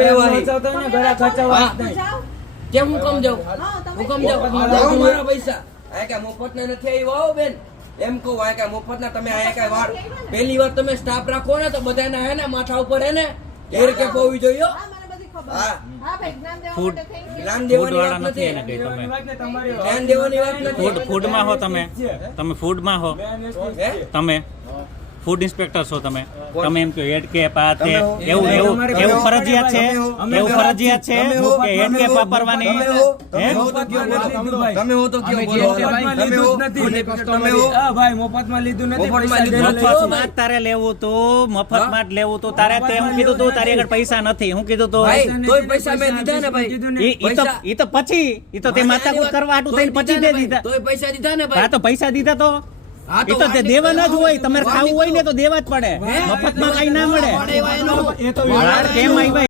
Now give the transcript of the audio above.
તમે એવા હી. કેમ હું કમ જાઉં? હું કમ જાઉં? મારા પૈસા આ કે મફત ના નથી આવ્યા હો બેન. એમ કહું આ કે મફત ના તમે આ કે વાર પહેલી વાર તમે સ્ટાફ રાખો ને તો બધાના હે ને માથા ઉપર હે ને લેર કે પોવી જોઈએ. હા જ્ઞાન દેવાની વાત નથી. જ્ઞાન દેવાની વાત નથી. ફૂડમાં હો તમે ફૂડમાં હો તમે ફૂડ ઇન્સ્પેક્ટર છો તમે એમ કહો હેડ કેપ આ તે એવું ફરજિયાત છે કે હેડ કેપ વાપરવાની તમે હો તો કયો બોલો. તમે હો તો કયો બોલો. તમે હો ભાઈ મફતમાં લીધું નથી. મફતમાં જ તારે લેવું તું મફતમાં જ લેવું તું તારે તે હું કીધું તું તારી આગળ પૈસા નથી હું કીધું તું ભાઈ તોય પૈસા મેં દીધા ને ભાઈ. ઈ તો પછી ઈ તો તે માથાકૂટ કરવા હાટું થઈને પછી દે દીધા. તોય પૈસા દીધા ને ભાઈ. હા તો પૈસા દીધા તો હા ઈ તો તે દેવાના જ હોય. તમારે ખાવું હોય ને તો દેવા જ પડે. મફતમાં કઈ ના મળે. એનો કેમ આવ્યા